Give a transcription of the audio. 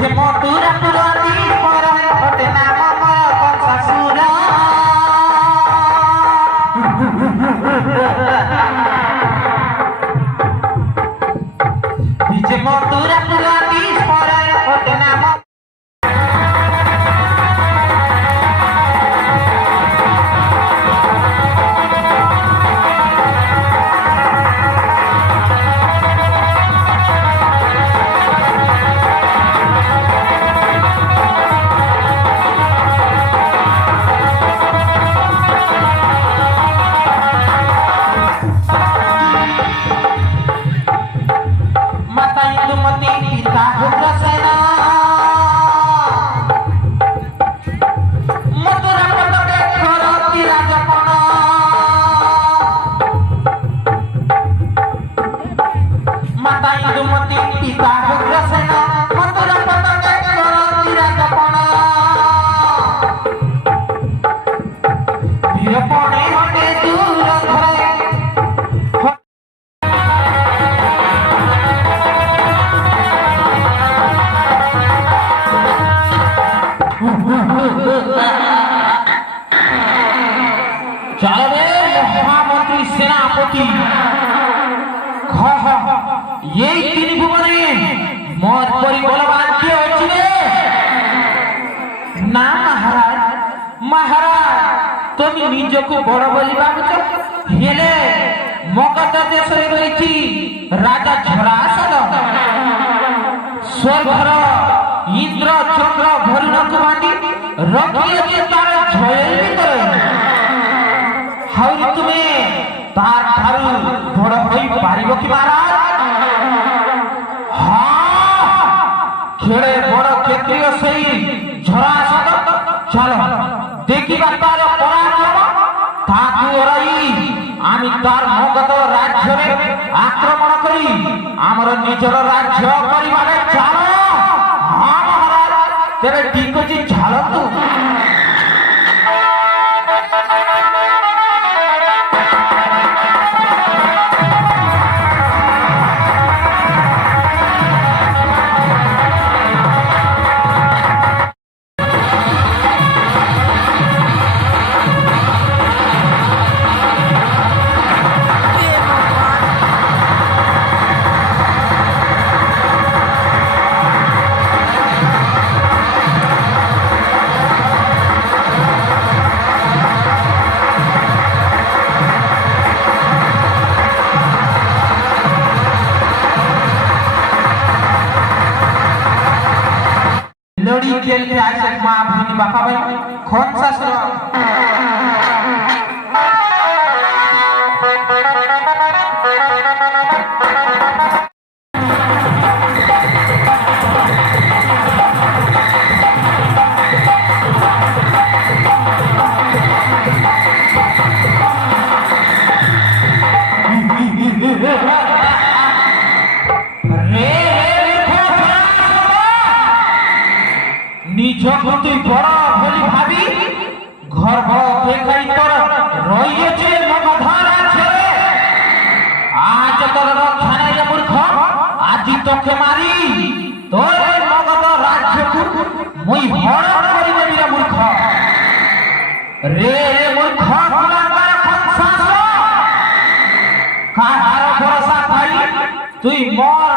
যে মতুরা পুরানি পরায় ঘটে না মামার কনসাসুরা যে মতুরা পুরানি পরায় ঘটে না মহামন্ত্রী সেনাপতি এই তিন ভুবনে মত পরিবলবান কে অচিবে না মহারাজ। মহারাজ তুমি নিজকে বড় বলি ভাবুছ, হেলে মগধ দেশে রয়েছি রাজা ঝরাসন, স্বর্গর ইন্দ্র চন্দ্র ভরুণকে বাঁধি রখিয়েছে তার ঝয়ের ভিতরে। হাউরি তুমি তার ঠারু বড় হই পারিব কি মহারাজ? খেড়ে বড় ক্ষেত্রীয় সেই ঝরাসন, চলো দেখিবা তার পরাক্রম। তাকে ওরাই আমি তার মগধ রাজ্যরে আক্রমণ করি আমার নিজের রাজ্য করিবারে চালো। হ্যাঁ মহারাজ, তেরে ঠিক আছে, চালো তো। लड़ी खेल के आए से मां भूनी बापा भाई कौन सा নিজকে তুই বড় বলি ভাবি গর্ব দেখাই তোর রইছে মগধ রাজ্যে। আজ তোর রক্ষা নাই রে মূর্খ, আজি তোকে মারি তোর মগধ রাজ্যকু মুই হরণ করি দেবি রে মূর্খ। রে মূর্খ কুলাঙ্গার কনসাস, কাহার ভরসা খাই তুই মর